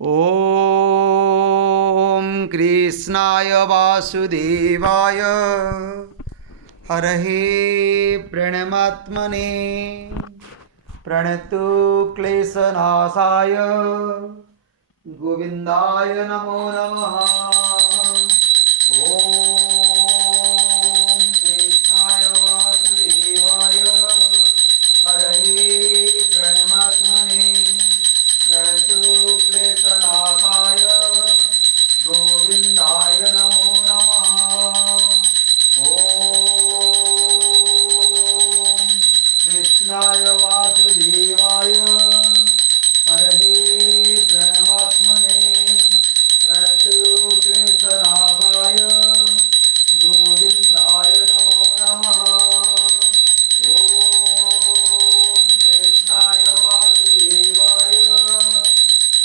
ॐ कृष्णाय वासुदेवाय हरहे प्रणमात्मने प्रणतो क्लेशनाशाय गोविन्दाय नमो नमः। ॐ कृष्णाय वासुदेवाय हरहे प्रणमात्मने प्रणतो क्लेशनाशाय गोविन्दाय नमो नमः। ॐ कृष्णाय वासुदेवाय हरहे प्रणमात्मने प्रणतो क्लेशनाशाय गोविन्दाय नमो नमः। ॐ कृष्णाय वासुदेवाय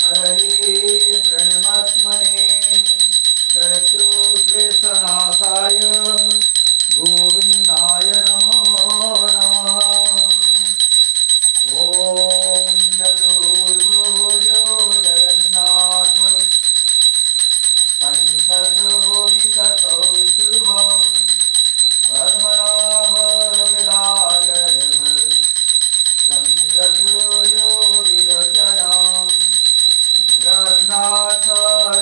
हरहे प्रणमात्मने प्रणतो क्लेशनाशाय गोविन्दाय नमो नमः। ॐ चतुर्भुजो जगन्नाथ पञ्चशोभितकौस्तुभ पद्मनाभ विराजरव चन्द्रसूर्यो विलोचना जगन्नाथ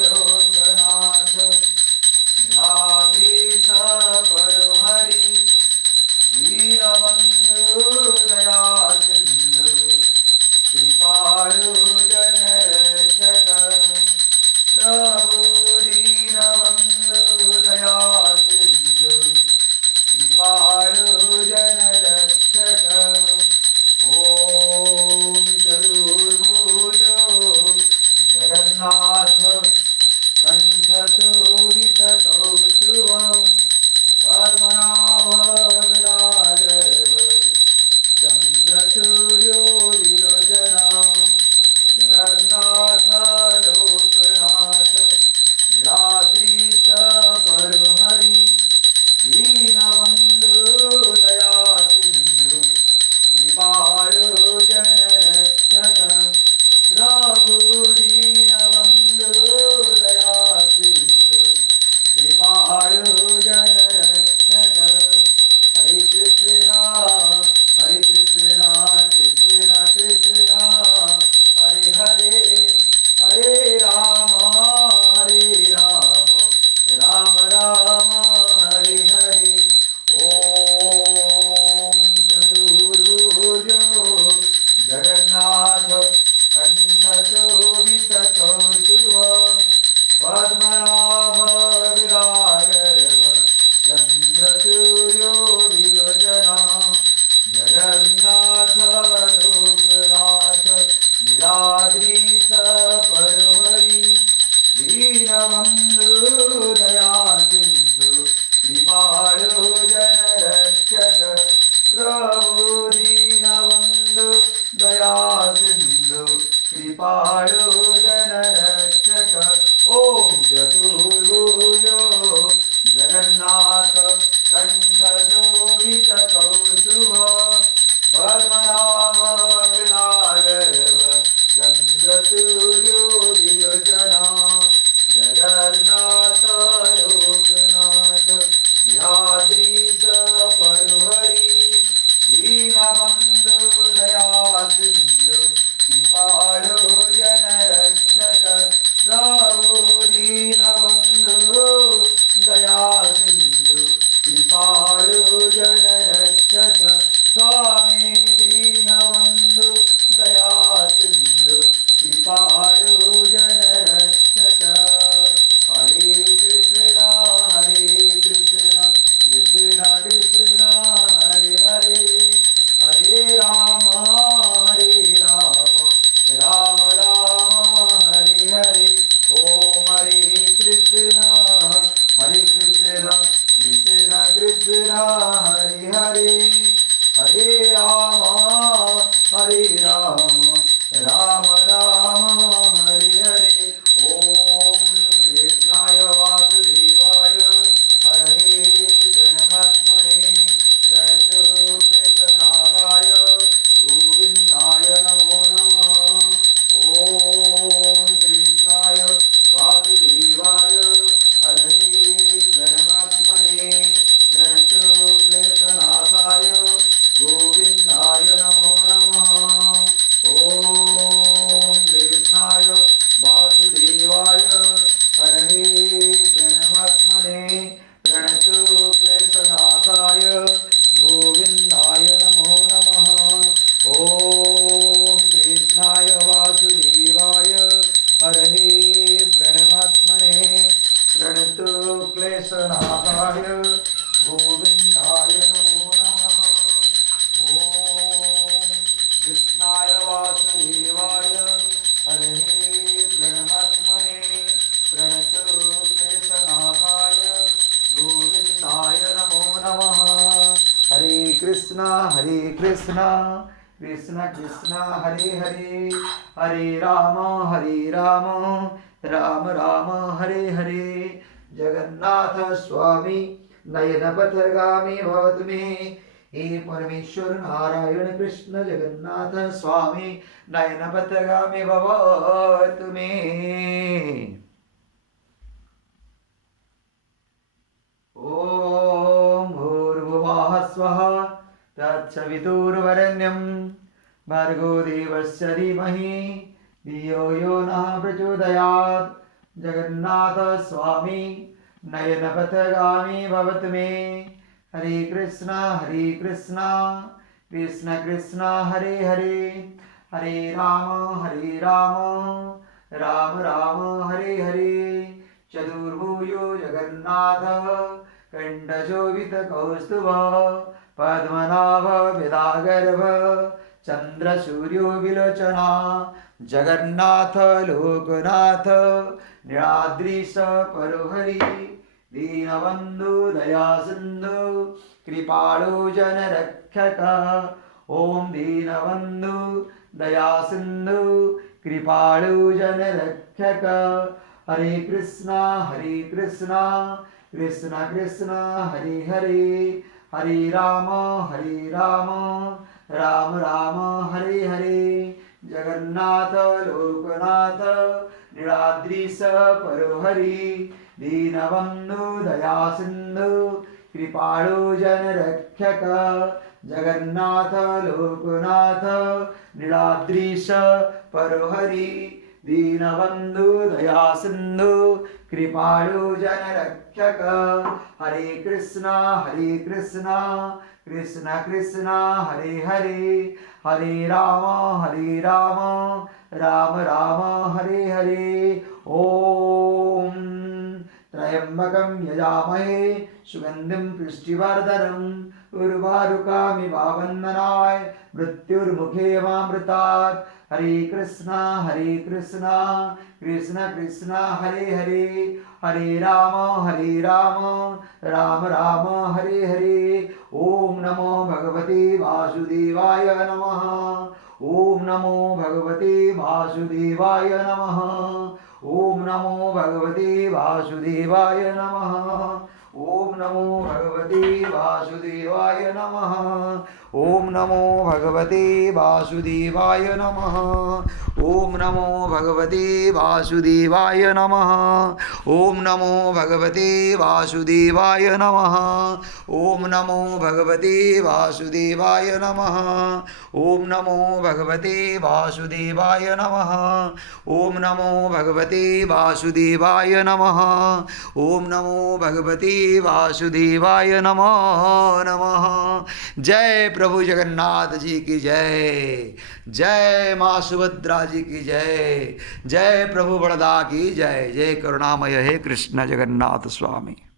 लोकनाथ नीलाद्रीश परोहरि दीनबन्धु दयासिन्धु कृपालु जनरक्षक प्रभु दीनबन्धु दयासिन्धु कृपालु जनरक्षक। ॐ चतुर्भुजो जगन्नाथ कण्ठशोभितकौस्तुभ पद्मनाभ विराजरव चन्द्रसूर्यो विलोचना जगन्नाथ लोकनाथ नीलाद्रीश परोहरि दीनबन्धु दयासिन्धु कृपालु जनरक्षक प्रभु दीनबन्धु दयासिन्धु कृपालु जनरक्षक। हरे कृष्णा कृष्ण कृष्ण हरे हरे हरे राम राम राम हरे हरे। ॐ चतुर्भुजो जगन्नाथ कण्ठशोभितकौस्तुभ पद्मनाभ विराजरव चन्द्रसूर्यो विलोचना जगन्नाथ लोकनाथ नीलाद्रीश परोहरि दीनबन्धु दयासिन्धु कृपालु जनरक्षक प्रभु दीनबन्धु दयासिन्धु कृपालु जनरक्षक। ॐ चतुर्भुजो जगन्नाथ कण्ठशोभितकौस्तुभ पद्मनाभ विराजरव चन्द्रसूर्यो विलोचना जगन्नाथ लोकनाथ नीलाद्रीश परोहरि दीनबन्धु दयासिन्धु कृपालु जनरक्षक। कृष्ण कृष्ण कृष्ण हरे हरे हरे राम राम राम हरे हरे जगन्नाथ स्वामी नयन पथगामी भवतु मे हे परमेश्वर नारायण कृष्ण जगन्नाथ स्वामी नयन पथगामी भवतु मे ॐ भूर्भुवः स्वः तत्सवितुर्वरेण्यं भर्गो देवस्य धीमहि धियो यो नः प्रचोदयात् जगन्नाथ स्वामी नयनपथगामी भवतु मे हरे कृष्ण कृष्ण कृष्ण हरे हरे हरे राम राम राम हरे हरे चतुर्भुजो जगन्नाथ कण्ठशोभितकौस्तुभ पद्मनाभ विदागर्भ चन्द्रसूर्यो विलोचना जगन्नाथ लोकनाथ नीलाद्रीश परोहरि दीनबन्धु दयासिन्धु कृपाळु जनरक्षक ॐ दीनबन्धु दयासिन्धु कृपाळु जनरक्षक हरे कृष्ण कृष्ण हरे हरे हरे राम राम हरे हरे जगन्नाथ लोकनाथ नीलाद्रीश परोहरि दीनबन्धु दयासिन्धु कृपाळु जनरक्षक जगन्नाथ लोकनाथ नीलाद्रीश परोहरि दीनबन्धु दयासिन्धु कृपाळु जनरक्षक हरे कृष्ण कृष्ण हरे हरे हरे राम राम हरे हरे ॐ त्र्यम्बकं यजामहे सुगन्धिं पुष्टिवर्धनम् उर्वारुकामिव वन्दनाय मृत्युर्मुखे मामृतात् हरे कृष्ण कृष्ण हरे हरे हरे राम राम हरे हरे ॐ नमो भगवते वासुदेवाय नमः ॐ नमो भगवते वासुदेवाय नमः ॐ नमो भगवते वासुदेवाय नमः ॐ नमो भगवते वासुदेवाय नमः ॐ नमो भगवते वासुदेवाय नमः ॐ नमो भगवते वासुदेवाय नमः ॐ नमो भगवते वासुदेवाय नमः ॐ नमो भगवते वासुदेवाय नमः ॐ नमो भगवते वासुदेवाय नमः ॐ नमो भगवते वासुदेवाय नमः ॐ नमो भगवते वासुदेवाय नमः जय प्रभु जगन्नाथ जी की जय माँ सुभद्रा जी की जय प्रभु बड़दा की जय करुणामय हे कृष्ण जगन्नाथ स्वामी।